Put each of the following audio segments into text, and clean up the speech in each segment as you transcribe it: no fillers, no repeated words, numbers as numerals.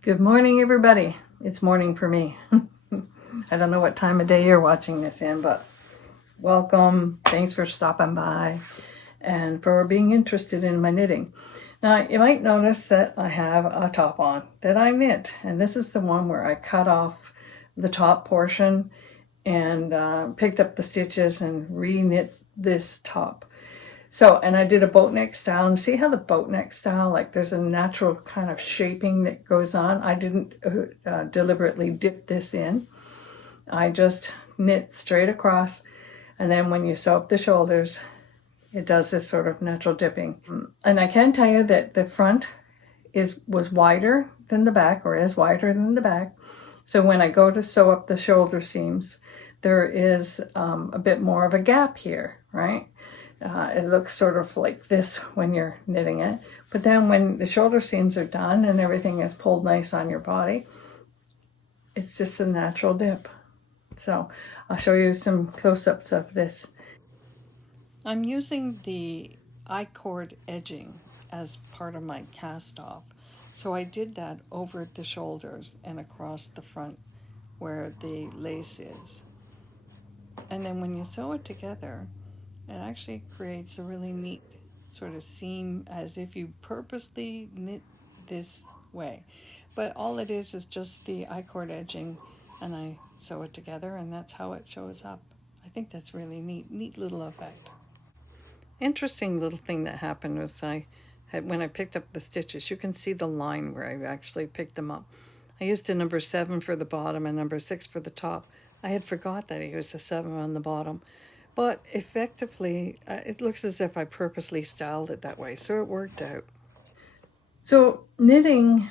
Good morning, everybody. It's morning for me. I don't know what time of day you're watching this in, but welcome. Thanks for stopping by and for being interested in my knitting. Now, you might notice that I have a top on that I knit, and this is the one where I cut off the top portion and picked up the stitches and re-knit this top. So, and I did a boat neck style, and see how the boat neck style, like there's a natural kind of shaping that goes on. I didn't deliberately dip this in. I just knit straight across, and then when you sew up the shoulders, it does this sort of natural dipping. And I can tell you that the front was wider than the back, or is wider than the back. So when I go to sew up the shoulder seams, there is a bit more of a gap here, right? It looks sort of like this when you're knitting it. But then when the shoulder seams are done and everything is pulled nice on your body, it's just a natural dip. So I'll show you some close-ups of this. I'm using the I-cord edging as part of my cast off. So I did that over the shoulders and across the front where the lace is. And then when you sew it together, it actually creates a really neat sort of seam, as if you purposely knit this way. But all it is just the I-cord edging, and I sew it together, and that's how it shows up. I think that's really neat little effect. Interesting little thing that happened was when I picked up the stitches, you can see the line where I actually picked them up. I used a number 7 for the bottom and number 6 for the top. I had forgot that I used a 7 on the bottom. But effectively, it looks as if I purposely styled it that way, so it worked out. So knitting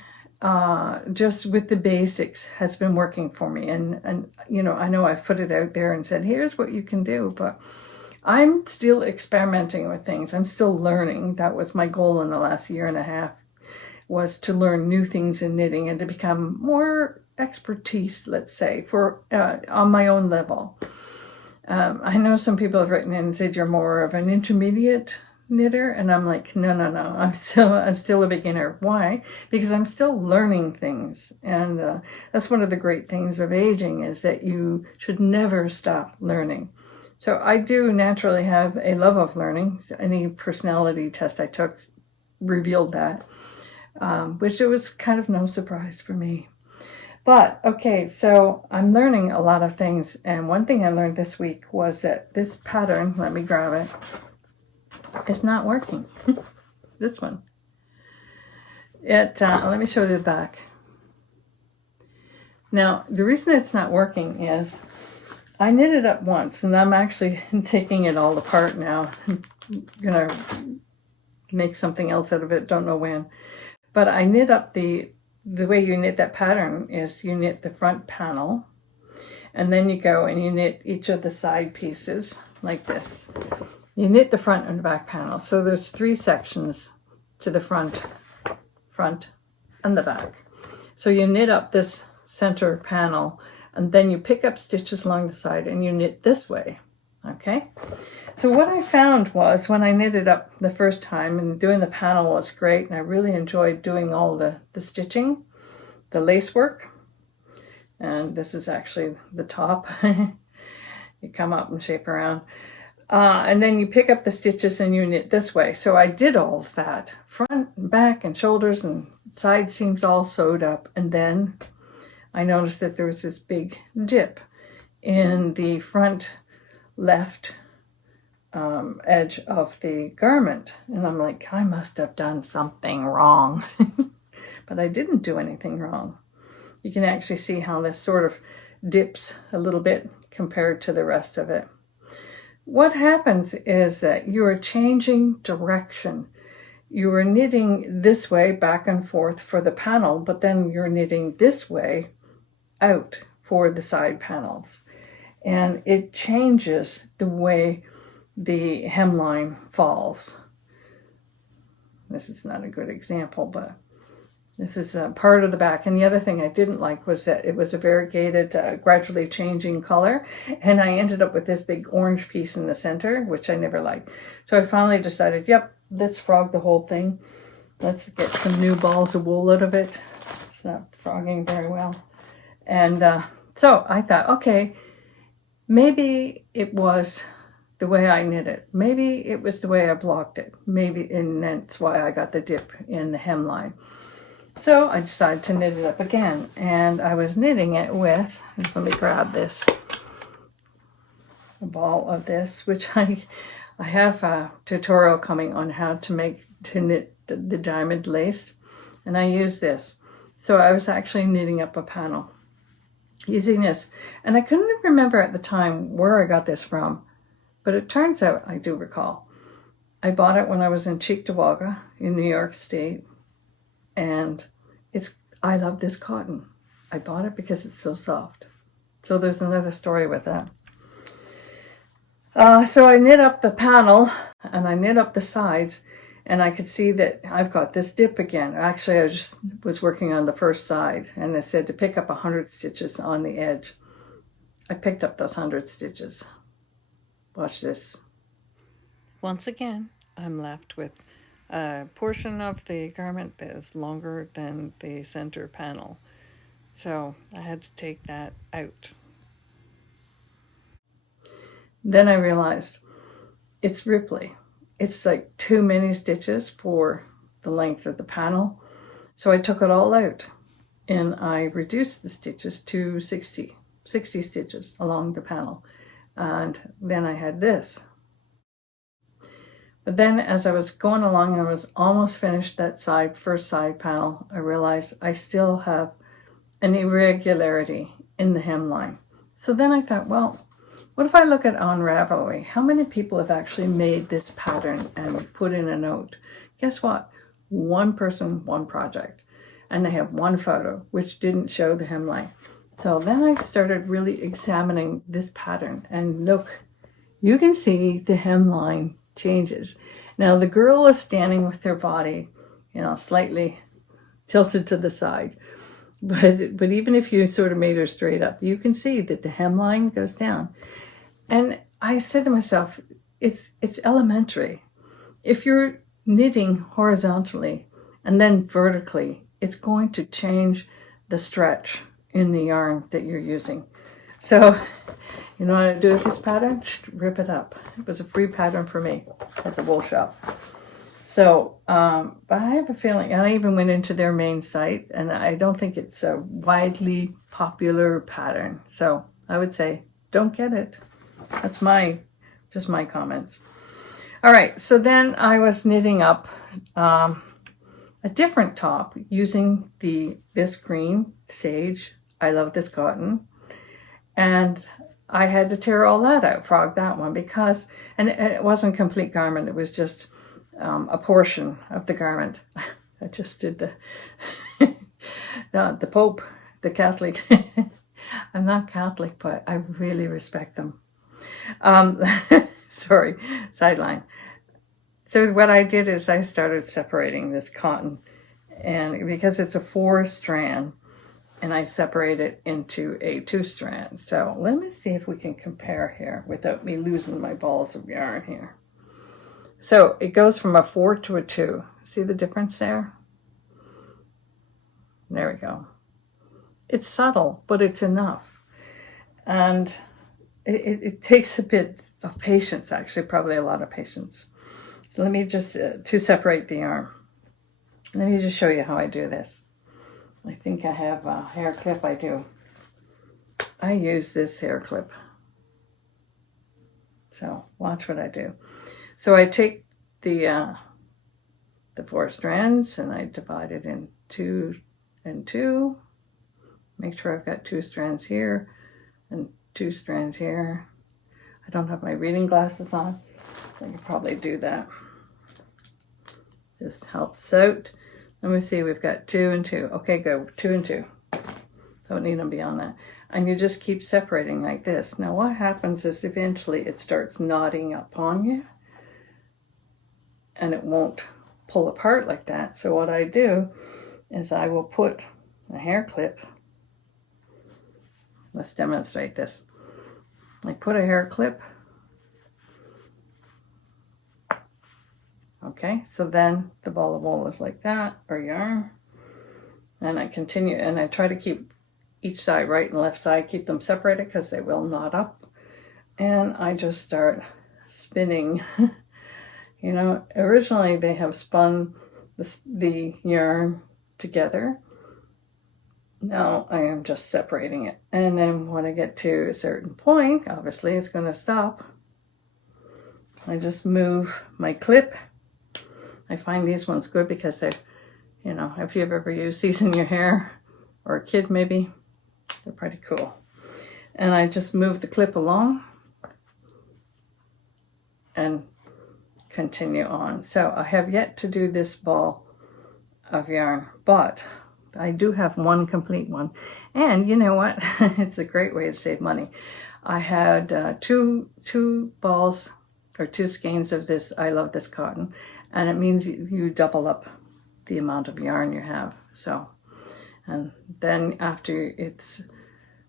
just with the basics has been working for me. And you know, I know I've put it out there and said, here's what you can do, but I'm still experimenting with things. I'm still learning. That was my goal in the last year and a half, was to learn new things in knitting and to become more expertise, let's say, for on my own level. I know some people have written in and said you're more of an intermediate knitter, and I'm like, no. I'm still a beginner. Why? Because I'm still learning things, and that's one of the great things of aging, is that you should never stop learning. So I do naturally have a love of learning. Any personality test I took revealed that, which it was kind of no surprise for me. But, okay, so I'm learning a lot of things, and one thing I learned this week was that this pattern, let me grab it, is not working. This one. Let me show you the back. Now, the reason it's not working is I knit it up once, and I'm actually taking it all apart now. I'm going to make something else out of it, don't know when. But I knit up the way you knit that pattern is you knit the front panel, and then you go and you knit each of the side pieces like this. You knit the front and the back panel. So there's 3 sections to the front, and the back. So you knit up this center panel, and then you pick up stitches along the side and you knit this way. Okay? So what I found was, when I knitted up the first time, and doing the panel was great, and I really enjoyed doing all the stitching, the lace work, and this is actually the top. You come up and shape around, and then you pick up the stitches and you knit this way. So I did all of that, front and back and shoulders and side seams all sewed up, and then I noticed that there was this big dip in the front left edge of the garment, and I'm like, I must have done something wrong. But I didn't do anything wrong. You can actually see how this sort of dips a little bit compared to the rest of it. What happens is that you are changing direction. You are knitting this way back and forth for the panel, but then you're knitting this way out for the side panels. And it changes the way the hemline falls. This is not a good example, but this is a part of the back. And the other thing I didn't like was that it was a variegated, gradually changing color. And I ended up with this big orange piece in the center, which I never liked. So I finally decided, yep, let's frog the whole thing. Let's get some new balls of wool out of it. not frogging very well. And so I thought, okay, maybe it was the way I knit it. Maybe it was the way I blocked it. Maybe, and that's why I got the dip in the hemline. So I decided to knit it up again. And I was knitting it with, let me grab this, a ball of this, which I have a tutorial coming on how to knit the diamond lace. And I use this. So I was actually knitting up a panel using this. And I couldn't remember at the time where I got this from, but it turns out I do recall. I bought it when I was in Cheektowaga in New York State. And I love this cotton. I bought it because it's so soft. So there's another story with that. So I knit up the panel and I knit up the sides, and I could see that I've got this dip again. Actually, I just was working on the first side, and it said to pick up 100 stitches on the edge. I picked up those 100 stitches. Watch this. Once again, I'm left with a portion of the garment that is longer than the center panel. So I had to take that out. Then I realized it's Ripley. It's like too many stitches for the length of the panel. So I took it all out and I reduced the stitches to 60 stitches along the panel. And then I had this. But then as I was going along and I was almost finished that first side panel, I realized I still have an irregularity in the hemline. So then I thought, well, what if I look at Unravelry? How many people have actually made this pattern and put in a note? Guess what? One person, one project. And they have one photo, which didn't show the hemline. So then I started really examining this pattern. And look, you can see the hemline changes. Now the girl is standing with her body, slightly tilted to the side. But even if you sort of made her straight up, you can see that the hemline goes down. And I said to myself, it's elementary. If you're knitting horizontally and then vertically, it's going to change the stretch in the yarn that you're using. So, you know what I do with this pattern? Rip it up. It was a free pattern for me at the wool shop. So, but I have a feeling, and I even went into their main site, and I don't think it's a widely popular pattern. So I would say, don't get it. That's just my comments. All right, so then I was knitting up a different top using this green sage. I love this cotton. And I had to tear all that out, frog that one, because, and it wasn't a complete garment, it was just a portion of the garment. I just did the Pope, the Catholic. I'm not Catholic, but I really respect them. Sorry, sideline. So what I did is I started separating this cotton, and because it's a 4-strand, and I separate it into a 2-strand. So let me see if we can compare here without me losing my balls of yarn here. So it goes from a 4 to a 2. See the difference there? There we go. It's subtle, but it's enough. And it takes a bit of patience, actually, probably a lot of patience. So let me just, to separate the yarn, let me just show you how I do this. I think I have a hair clip. I do. I use this hair clip. So watch what I do. So I take the 4 strands and I divide it in 2 and 2. Make sure I've got 2 strands here and 2 strands here. I don't have my reading glasses on. I could probably do that. Just helps out. Let me see, we've got 2 and 2. Okay, good, 2 and 2. Don't need them beyond that. And you just keep separating like this. Now what happens is eventually it starts knotting up on you. And it won't pull apart like that. So what I do is I will put a hair clip. Let's demonstrate this. I put a hair clip. Okay, so then the ball of wool is like that, or yarn. And I continue, and I try to keep each side, right and left side, keep them separated because they will knot up. And I just start spinning. You know, originally they have spun the yarn together. Now I am just separating it. And then when I get to a certain point, obviously it's going to stop. I just move my clip. I find these ones good because they're, you know, if you've ever used these in your hair, or a kid maybe, they're pretty cool. And I just move the clip along and continue on. So I have yet to do this ball of yarn, but I do have one complete one. And you know what? It's a great way to save money. I had two balls or 2 skeins of this I Love This cotton, and it means you double up the amount of yarn you have. So, and then after it's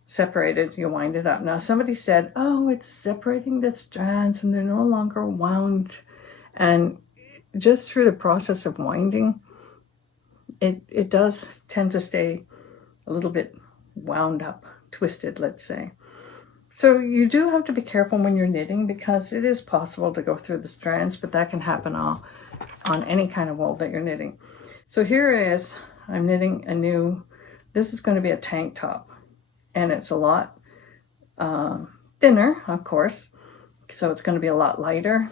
separated, you wind it up. Now somebody said, oh, it's separating the strands and they're no longer wound. And just through the process of winding, it does tend to stay a little bit wound up, twisted, let's say. So you do have to be careful when you're knitting, because it is possible to go through the strands, but that can happen on any kind of wool that you're knitting. So here it is. I'm knitting a new, this is going to be a tank top, and it's a lot thinner, of course, so it's going to be a lot lighter.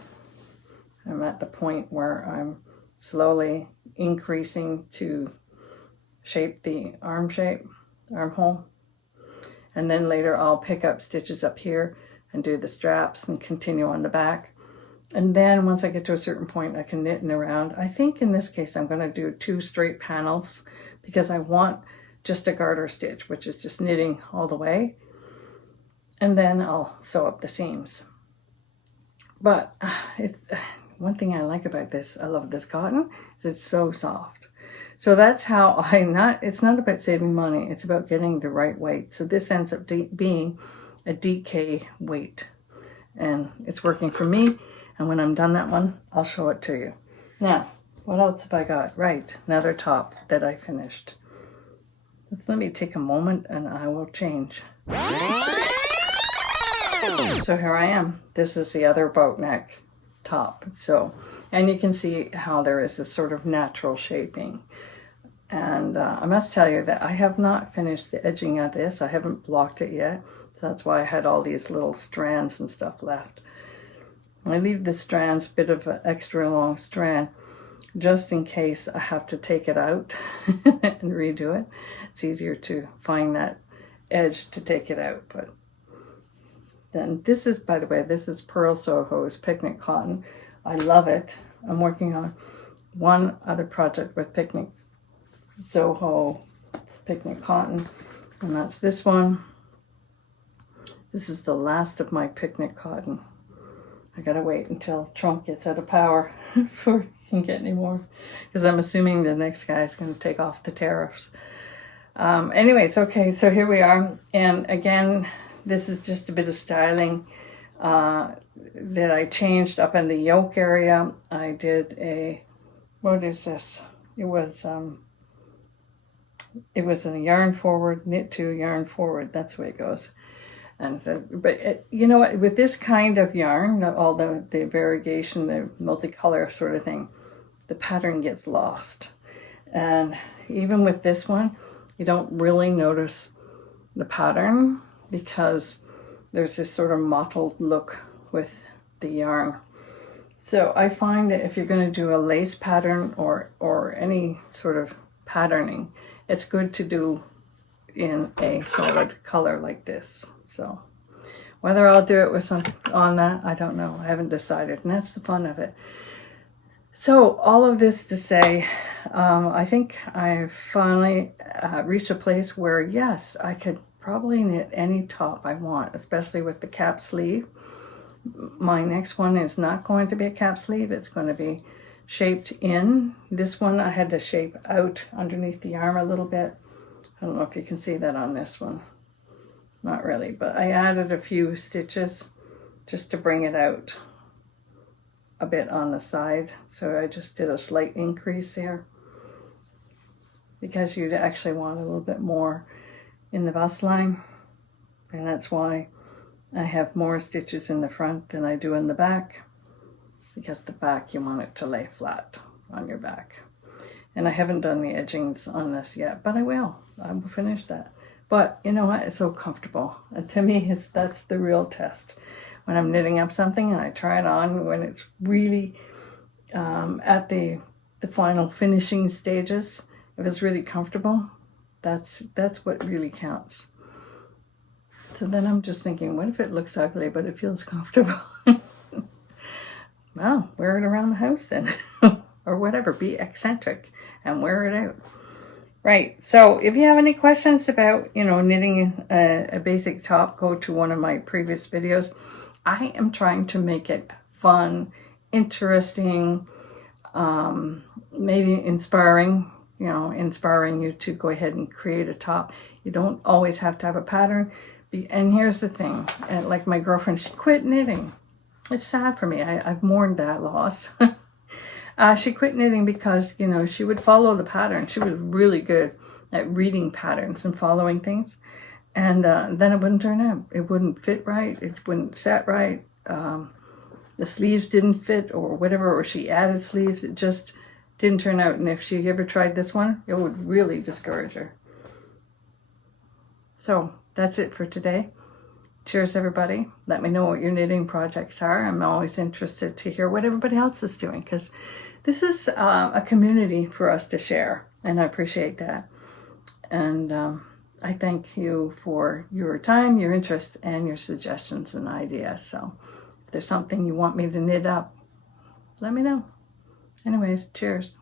I'm at the point where I'm slowly increasing to shape the armhole. And then later I'll pick up stitches up here and do the straps and continue on the back. And then once I get to a certain point, I can knit in around. I think in this case, I'm going to do 2 straight panels because I want just a garter stitch, which is just knitting all the way. And then I'll sew up the seams. But it's one thing I like about this, I love this cotton, is it's so soft. So that's how it's not about saving money, it's about getting the right weight. So this ends up being a DK weight, and it's working for me. And when I'm done that one, I'll show it to you. Now, what else have I got? Right, another top that I finished. Let me take a moment and I will change. So here I am. This is the other boat neck top. So, and you can see how there is this sort of natural shaping. And I must tell you that I have not finished the edging of this. I haven't blocked it yet. So that's why I had all these little strands and stuff left. I leave the strands, a bit of an extra long strand, just in case I have to take it out and redo it. It's easier to find that edge to take it out. But then this is, by the way, this is Pearl Soho's Picnic Cotton. I love it. I'm working on one other project with Picnic Soho Picnic Cotton, and that's this one. This is the last of my Picnic Cotton. I gotta wait until Trump gets out of power before he can get any more, because I'm assuming the next guy is going to take off the tariffs. Anyways, okay, so here we are, and again, this is just a bit of styling that I changed up in the yoke area. I did a, what is this? It was a yarn forward, knit 2, yarn forward. That's the way it goes. And you know what? With this kind of yarn, all the variegation, the multicolor sort of thing, the pattern gets lost. And even with this one, you don't really notice the pattern because there's this sort of mottled look with the yarn. So I find that if you're going to do a lace pattern or any sort of patterning, it's good to do in a solid color like this. So whether I'll do it with something on that, I don't know. I haven't decided, and that's the fun of it. So all of this to say, I think I've finally reached a place where, yes, I could probably knit any top I want, especially with the cap sleeve. My next one is not going to be a cap sleeve. It's going to be shaped in. This one I had to shape out underneath the arm a little bit. I don't know if you can see that on this one. Not really, but I added a few stitches just to bring it out a bit on the side. So I just did a slight increase here. because you'd actually want a little bit more in the bust line, and that's why I have more stitches in the front than I do in the back, because the back you want it to lay flat on your back. And I haven't done the edgings on this yet, but I will finish that. But you know what, it's so comfortable, and to me that's the real test. When I'm knitting up something and I try it on, when it's really at the final finishing stages, if it's really comfortable, that's what really counts. So then I'm just thinking, what if it looks ugly but it feels comfortable? Well, wear it around the house then. Or whatever, be eccentric and wear it out. Right, so if you have any questions about, knitting a basic top, go to one of my previous videos. I am trying to make it fun, interesting, maybe inspiring, inspiring you to go ahead and create a top. You don't always have to have a pattern. And here's the thing, like my girlfriend, she quit knitting. It's sad for me. I've mourned that loss. She quit knitting because, she would follow the pattern. She was really good at reading patterns and following things. And then it wouldn't turn out. It wouldn't fit right. It wouldn't set right. The sleeves didn't fit or whatever, or she added sleeves. It just didn't turn out. And if she ever tried this one, it would really discourage her. So that's it for today. Cheers, everybody. Let me know what your knitting projects are. I'm always interested to hear what everybody else is doing, because this is a community for us to share, and I appreciate that. And I thank you for your time, your interest, and your suggestions and ideas. So if there's something you want me to knit up, let me know. Anyways, cheers.